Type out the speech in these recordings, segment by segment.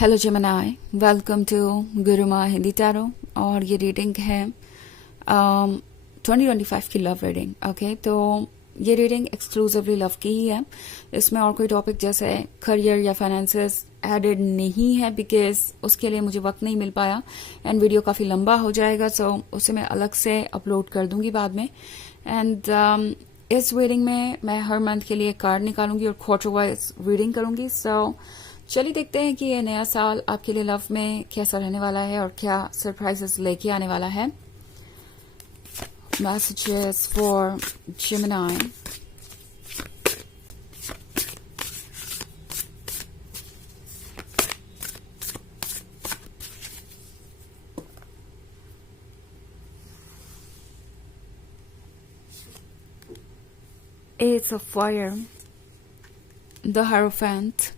Hello Gemini, welcome to Guruma Hindi tarot. और ये reading है 2025 की लव रीडिंग। ओके, तो ये रीडिंग एक्सक्लूसिवली लव की ही है। इसमें और कोई टॉपिक जैसे करियर या फाइनेंसेस एडेड नहीं है, बिकॉज उसके लिए मुझे वक्त नहीं मिल पाया एंड वीडियो काफ़ी लंबा हो जाएगा, सो उसे मैं अलग से अपलोड कर दूंगी बाद में। एंड इस रीडिंग में मैं हर मंथ के लिए कार्ड निकालूंगी और क्वार्टर वाइज रीडिंग करूंगी। सो चलिए देखते हैं कि ये नया साल आपके लिए लव में कैसा रहने वाला है और क्या सरप्राइजेस लेके आने वाला है। Messages for Gemini. Eight of Fire, the Hierophant,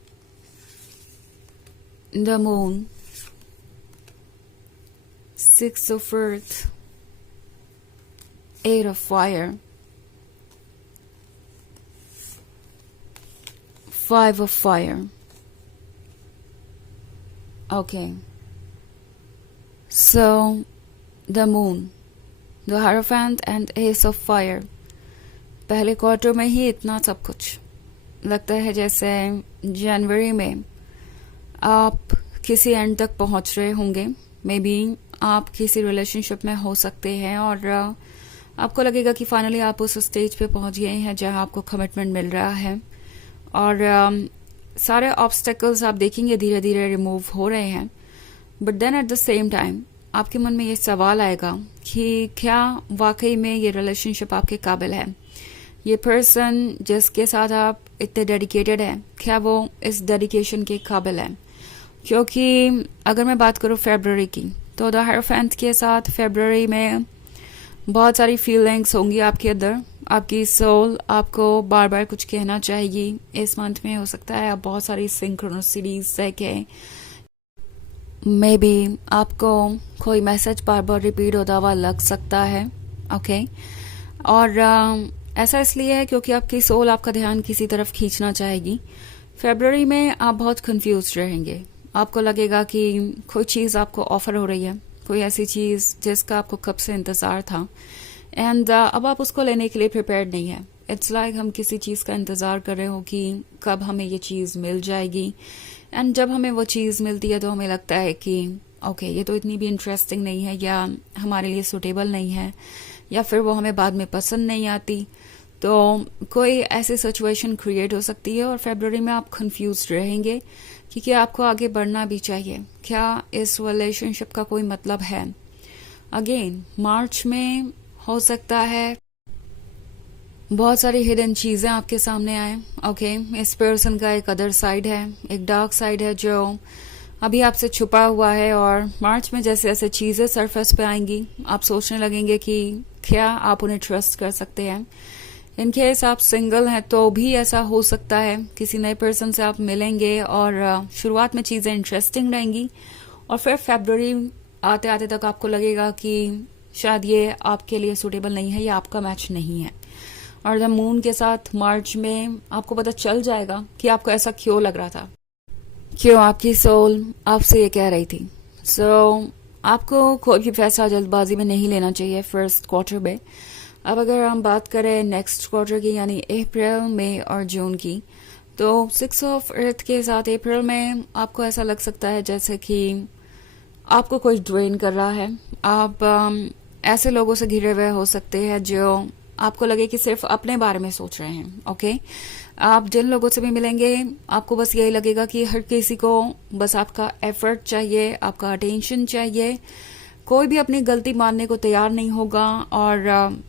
the Moon, Six of Earth, Eight of Fire, Five of Fire. Okay, so the Moon, the Hierophant and Ace of Fire. पहले क्वार्टर में ही इतना सब कुछ लगता है जैसे जनवरी में आप किसी एंड तक पहुंच रहे होंगे। मे बी आप किसी रिलेशनशिप में हो सकते हैं और आपको लगेगा कि फाइनली आप उस स्टेज पे पहुंच गए हैं जहां आपको कमिटमेंट मिल रहा है और सारे ऑब्स्टेकल्स आप देखेंगे धीरे धीरे रिमूव हो रहे हैं। But then at the same time आपके मन में ये सवाल आएगा कि क्या वाकई में ये रिलेशनशिप आपके काबिल है, ये पर्सन जिसके साथ आप इतने डेडिकेटेड हैं, क्या वो इस डेडिकेशन के काबिल है। क्योंकि अगर मैं बात करूँ फरवरी की, तो द हायरोफेंट के साथ फरवरी में बहुत सारी फीलिंग्स होंगी आपके अंदर। आपकी सोल आपको बार बार कुछ कहना चाहेगी। इस मंथ में हो सकता है आप बहुत सारी सिंक्रोनिसिटीज देखे, मे बी आपको कोई मैसेज बार बार रिपीट होता हुआ लग सकता है। ओके, और ऐसा इसलिए है क्योंकि आपकी सोल आपका ध्यान किसी तरफ खींचना चाहेगी। फरवरी में आप बहुत कंफ्यूज रहेंगे। आपको लगेगा कि कोई चीज़ आपको ऑफर हो रही है, कोई ऐसी चीज़ जिसका आपको कब से इंतज़ार था एंड अब आप उसको लेने के लिए प्रिपेयर्ड नहीं है। इट्स लाइक हम किसी चीज़ का इंतज़ार कर रहे हो कि कब हमें ये चीज़ मिल जाएगी एंड जब हमें वो चीज़ मिलती है तो हमें लगता है कि ओके, ये तो इतनी भी इंटरेस्टिंग नहीं है या हमारे लिए सूटेबल नहीं है या फिर वो हमें बाद में पसंद नहीं आती। तो कोई ऐसी सिचुएशन क्रिएट हो सकती है और फरवरी में आप कंफ्यूज रहेंगे कि क्या आपको आगे बढ़ना भी चाहिए, क्या इस रिलेशनशिप का कोई मतलब है। अगेन मार्च में हो सकता है बहुत सारी हिडन चीज़ें आपके सामने आए। ओके, इस पर्सन का एक अदर साइड है, एक डार्क साइड है जो अभी आपसे छुपा हुआ है और मार्च में जैसे जैसे चीज़ें सरफेस पे आएंगी आप सोचने लगेंगे कि क्या आप उन्हें ट्रस्ट कर सकते हैं। इन केस आप सिंगल हैं तो भी ऐसा हो सकता है, किसी नए पर्सन से आप मिलेंगे और शुरुआत में चीज़ें इंटरेस्टिंग रहेंगी और फिर फरवरी आते आते तक आपको लगेगा कि शायद ये आपके लिए सूटेबल नहीं है या आपका मैच नहीं है। और द मून के साथ मार्च में आपको पता चल जाएगा कि आपको ऐसा क्यों लग रहा था, क्यों आपकी सोल आपसे ये कह रही थी। सो आपको कोई भी फैसला जल्दबाजी में नहीं लेना चाहिए फर्स्ट क्वार्टर में। अब अगर हम बात करें नेक्स्ट क्वार्टर की यानी अप्रैल, मई और जून की, तो सिक्स ऑफ अर्थ के साथ अप्रैल में आपको ऐसा लग सकता है जैसे कि आपको कोई ड्रेन कर रहा है। आप ऐसे लोगों से घिरे हुए हो सकते हैं जो आपको लगे कि सिर्फ अपने बारे में सोच रहे हैं। ओके, आप जिन लोगों से भी मिलेंगे आपको बस यही लगेगा कि हर किसी को बस आपका एफर्ट चाहिए, आपका अटेंशन चाहिए। कोई भी अपनी गलती मानने को तैयार नहीं होगा और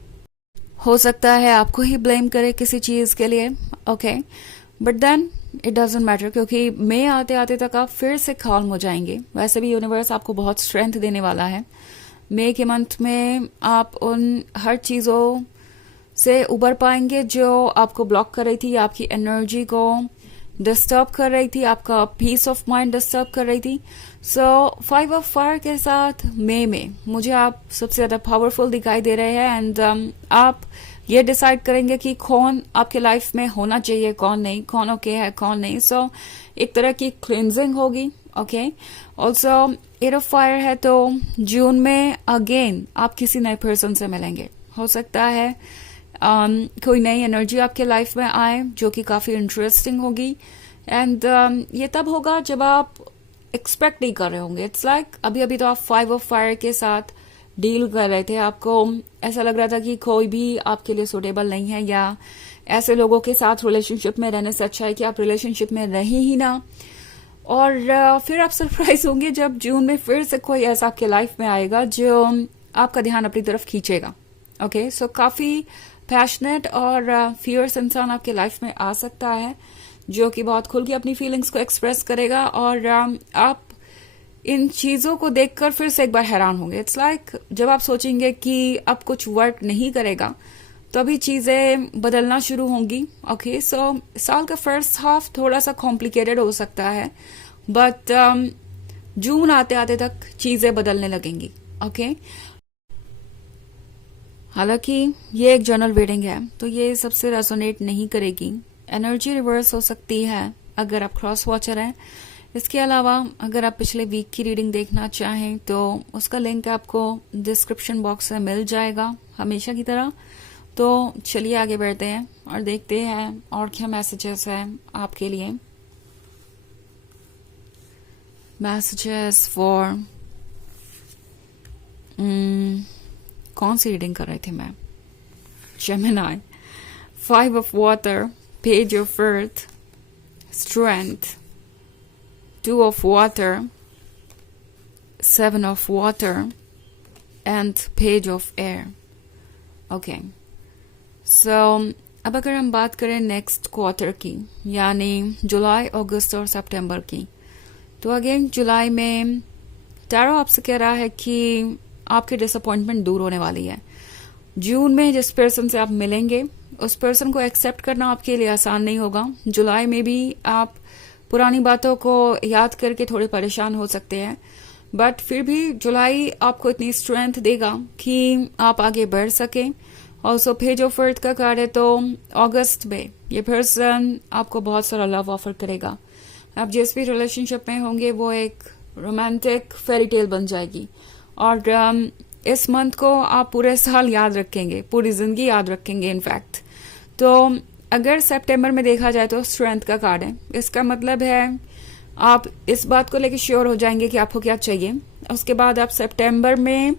हो सकता है आपको ही ब्लेम करे किसी चीज़ के लिए। Okay, but then it doesn't matter क्योंकि मई आते आते तक आप फिर से calm हो जाएंगे। वैसे भी यूनिवर्स आपको बहुत स्ट्रेंथ देने वाला है। मई के मंथ में आप उन हर चीज़ों से उबर पाएंगे जो आपको ब्लॉक कर रही थी, आपकी एनर्जी को डिस्टर्ब कर रही थी, आपका पीस ऑफ माइंड डिस्टर्ब कर रही थी। सो फाइव ऑफ फायर के साथ मई में मुझे आप सबसे ज़्यादा पावरफुल दिखाई दे रहे हैं एंड आप ये डिसाइड करेंगे कि कौन आपके लाइफ में होना चाहिए, कौन नहीं, कौन ओके है, कौन नहीं। सो एक तरह की क्लिनजिंग होगी okay. Also air of fire है तो जून में अगेन आप किसी नए पर्सन से मिलेंगे। हो सकता है कोई नई एनर्जी आपके लाइफ में आए जो कि काफी इंटरेस्टिंग होगी। एंड ये तब होगा जब आप एक्सपेक्ट नहीं कर रहे होंगे। इट्स लाइक अभी अभी तो आप 5 ऑफ फायर के साथ डील कर रहे थे, आपको ऐसा लग रहा था कि कोई भी आपके लिए सुटेबल नहीं है, या ऐसे लोगों के साथ रिलेशनशिप में रहने से अच्छा है कि आप रिलेशनशिप में रहे ही ना। और फिर आप सरप्राइज होंगे जब जून में फिर से कोई ऐसा आपके लाइफ में आएगा जो आपका ध्यान अपनी तरफ खींचेगा। ओके, सो काफी पैशनेट और फियर्स इंसान आपके लाइफ में आ सकता है जो कि बहुत खुल के अपनी फीलिंग्स को एक्सप्रेस करेगा। और आप इन चीजों को देखकर फिर से एक बार हैरान होंगे। इट्स लाइक जब आप सोचेंगे कि अब कुछ वर्क नहीं करेगा तो अभी चीजें बदलना शुरू होंगी। ओके, सो साल का फर्स्ट हाफ थोड़ा सा कॉम्प्लिकेटेड हो सकता है, बट जून आते आते तक चीजें बदलने लगेंगी। ओके, हालांकि ये एक जनरल रीडिंग है तो ये सबसे रेजोनेट नहीं करेगी। एनर्जी रिवर्स हो सकती है अगर आप क्रॉस वॉचर हैं। इसके अलावा अगर आप पिछले वीक की रीडिंग देखना चाहें तो उसका लिंक आपको डिस्क्रिप्शन बॉक्स में मिल जाएगा हमेशा की तरह। तो चलिए आगे बढ़ते हैं और देखते हैं और क्या मैसेजेस हैं आपके लिए। मैसेजेस फॉर कौन सी रीडिंग कर रही थी मैं? Gemini, 5 of water, page of earth, strength, 2 of water, 7 of water, and page of air. Okay. So, अब अगर हम बात करें नेक्स्ट क्वार्टर की, यानी जुलाई, अगस्त और सितंबर की, तो अगेन जुलाई में टैरो आपसे कह रहा है कि आपकी डिसअपॉइंटमेंट दूर होने वाली है। जून में जिस पर्सन से आप मिलेंगे उस पर्सन को एक्सेप्ट करना आपके लिए आसान नहीं होगा। जुलाई में भी आप पुरानी बातों को याद करके थोड़े परेशान हो सकते हैं, बट फिर भी जुलाई आपको इतनी स्ट्रेंथ देगा कि आप आगे बढ़ सकें। ऑल्सो पेज ऑफ अर्थ का कार्ड है तो अगस्त में ये पर्सन आपको बहुत सारा लव ऑफर करेगा। आप जिस भी रिलेशनशिप में होंगे वो एक रोमांटिक फेरी टेल बन जाएगी। और इस मंथ को आप पूरे साल याद रखेंगे, पूरी जिंदगी याद रखेंगे इनफैक्ट। तो अगर सितंबर में देखा जाए तो स्ट्रेंथ का कार्ड है। इसका मतलब है आप इस बात को लेकर श्योर हो जाएंगे कि आपको क्या चाहिए। उसके बाद आप सितंबर में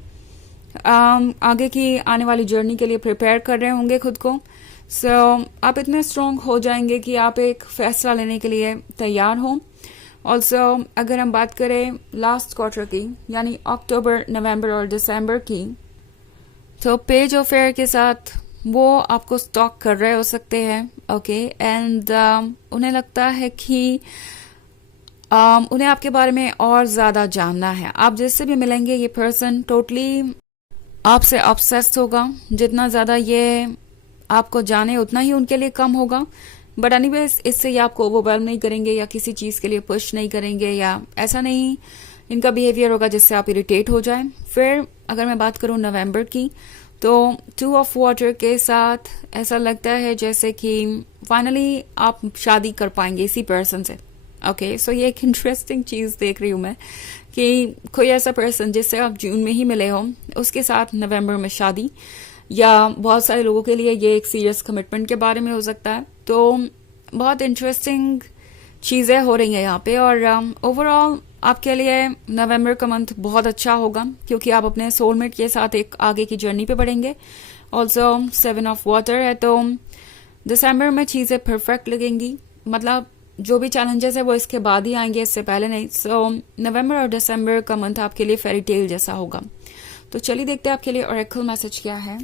आगे की आने वाली जर्नी के लिए प्रिपेयर कर रहे होंगे खुद को। सो आप इतने स्ट्रांग हो जाएंगे कि आप एक फैसला लेने के लिए तैयार हो। ऑल्सो अगर हम बात करें लास्ट क्वार्टर की, यानी अक्टूबर, नवंबर और दिसंबर की, तो पेज ऑफ एयर के साथ वो आपको स्टॉक कर रहे हो सकते हैं। ओके, एंड उन्हें लगता है कि उन्हें आपके बारे में और ज्यादा जानना है। आप जिससे भी मिलेंगे ये पर्सन टोटली आपसे ऑब्सेस्ड होगा। जितना ज्यादा ये आपको जाने उतना ही उनके लिए कम होगा, बट एनीवेज इससे ये आपको ओवरवेल्म नहीं करेंगे या किसी चीज के लिए पुश नहीं करेंगे, या ऐसा नहीं इनका बिहेवियर होगा जिससे आप इरिटेट हो जाएं। फिर अगर मैं बात करूं नवंबर की, तो 2 ऑफ वाटर के साथ ऐसा लगता है जैसे कि फाइनली आप शादी कर पाएंगे इसी पर्सन से। ओके, सो ये एक इंटरेस्टिंग चीज देख रही हूं मैं कि कोई ऐसा पर्सन जिससे आप जून में ही मिले हो उसके साथ नवंबर में शादी, या बहुत सारे लोगों के लिए ये एक सीरियस कमिटमेंट के बारे में हो सकता है। तो बहुत इंटरेस्टिंग चीजें हो रही हैं यहाँ पे। और ओवरऑल आपके लिए नवंबर का मंथ बहुत अच्छा होगा क्योंकि आप अपने सोलमेट के साथ एक आगे की जर्नी पे बढ़ेंगे। ऑल्सो 7 ऑफ वाटर है तो दिसंबर में चीजें परफेक्ट लगेंगी। मतलब जो भी चैलेंजेस है वो इसके बाद ही आएंगे, इससे पहले नहीं। सो नवंबर और दिसंबर का मंथ आपके लिए फेरी टेल जैसा होगा। तो चलिए देखते हैं आपके लिए ऑरेकल मैसेज क्या है।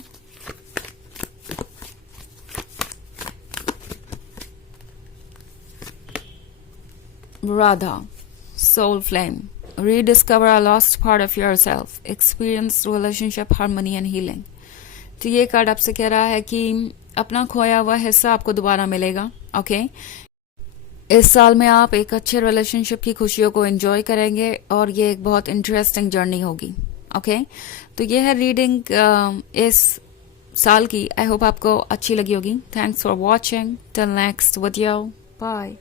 Radha, soul flame, rediscover a lost part of yourself, experience relationship harmony and healing। तो ये कार्ड आपसे कह रहा है कि अपना खोया हुआ हिस्सा आपको दोबारा मिलेगा। ओके, इस साल में आप एक अच्छे रिलेशनशिप की खुशियों को एंजॉय करेंगे और ये एक बहुत इंटरेस्टिंग जर्नी होगी। ओके, तो ये है रीडिंग इस साल की। आई होप आपको अच्छी लगी होगी। Thanks for watching, till next video, bye.